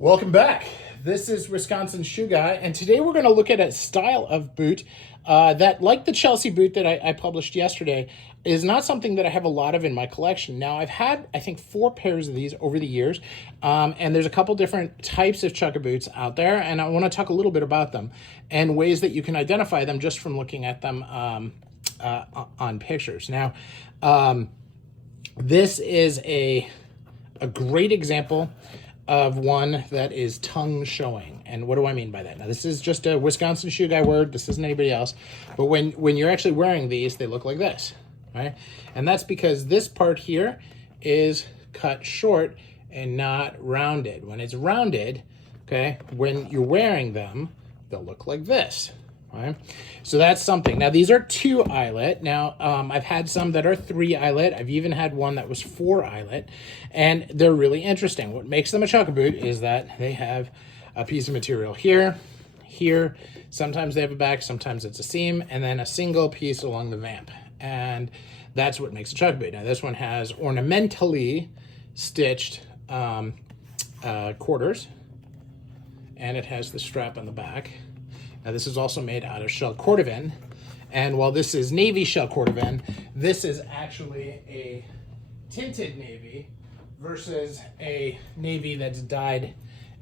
Welcome back. This is Wisconsin Shoe Guy, and today we're going to look at a style of boot that, like the Chelsea boot that I published yesterday, is not something that I have a lot of in my collection. Now, I've had, I think, 4 pairs of these over the years, and there's a couple different types of Chukka boots out there, and I want to talk a little bit about them and ways that you can identify them just from looking at them on pictures. Now, this is a great example of one that is tongue showing. And what do I mean by that? Now, this is just a Wisconsin Shoe Guy word. This isn't anybody else. But when you're actually wearing these, they look like this, right? And that's because this part here is cut short and not rounded. When it's rounded, okay, when you're wearing them, they'll look like this. Right? So that's something. Now, these are 2 eyelet. Now, I've had some that are 3 eyelet. I've even had one that was 4 eyelet, and they're really interesting. What makes them a Chukka boot is that they have a piece of material here, here. Sometimes they have a back, sometimes it's a seam, and then a single piece along the vamp. And that's what makes a Chukka boot. Now, this one has ornamentally stitched quarters, and it has the strap on the back. Now, this is also made out of shell cordovan, and while this is navy shell cordovan, this is actually a tinted navy versus a navy that's dyed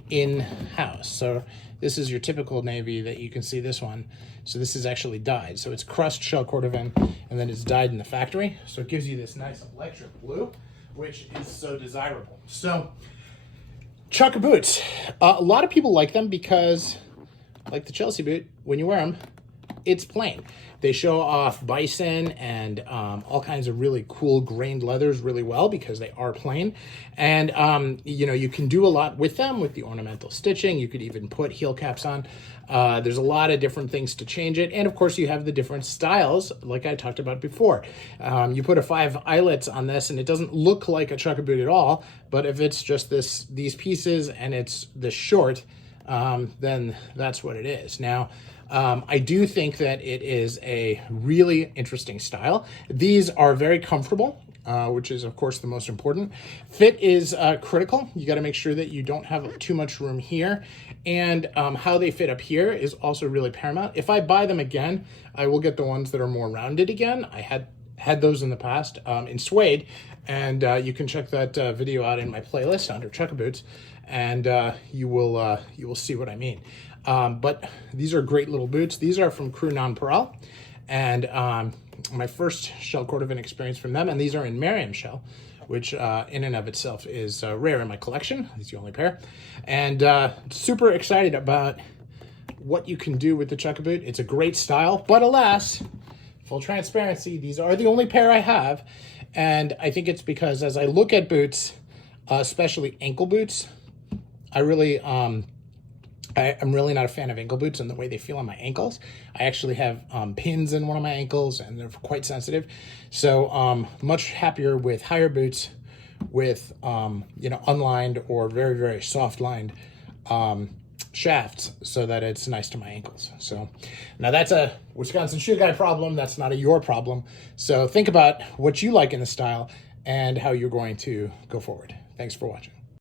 in-house. So this is your typical navy that you can see this one. So this is actually dyed. So it's crushed shell cordovan, and then it's dyed in the factory. So it gives you this nice electric blue, which is so desirable. So Chukka boots, a lot of people like them because, like the Chelsea boot, when you wear them, it's plain. They show off bison and all kinds of really cool grained leathers really well because they are plain. And, you know, you can do a lot with them with the ornamental stitching. You could even put heel caps on. There's a lot of different things to change it. And, of course, you have the different styles like I talked about before. You put a 5 eyelets on this and it doesn't look like a Chukka boot at all. But if it's just these pieces and it's this short, then that's what it is. Now, I do think that it is a really interesting style. These are very comfortable, which is, of course, the most important. Fit is critical. You got to make sure that you don't have too much room here. And how they fit up here is also really paramount. If I buy them again, I will get the ones that are more rounded again. I had those in the past in suede, and you can check that video out in my playlist under Chukka boots, and you will see what I mean. But these are great little boots. These are from Crew Nonpareil, and my first shell cordovan experience from them, and these are in Merriam shell, which in and of itself is rare in my collection. It's the only pair, and super excited about what you can do with the Chukka boot. It's a great style, but alas, full transparency, these are the only pair I have, and I think it's because as I look at boots, especially ankle boots, I'm really not a fan of ankle boots and the way they feel on my ankles. I actually have pins in one of my ankles, and they're quite sensitive. So much happier with higher boots with you know, unlined or very, very soft lined shafts so that it's nice to my ankles. So now that's a Wisconsin Shoe Guy problem. That's not a your problem. So think about what you like in the style and how you're going to go forward. Thanks for watching.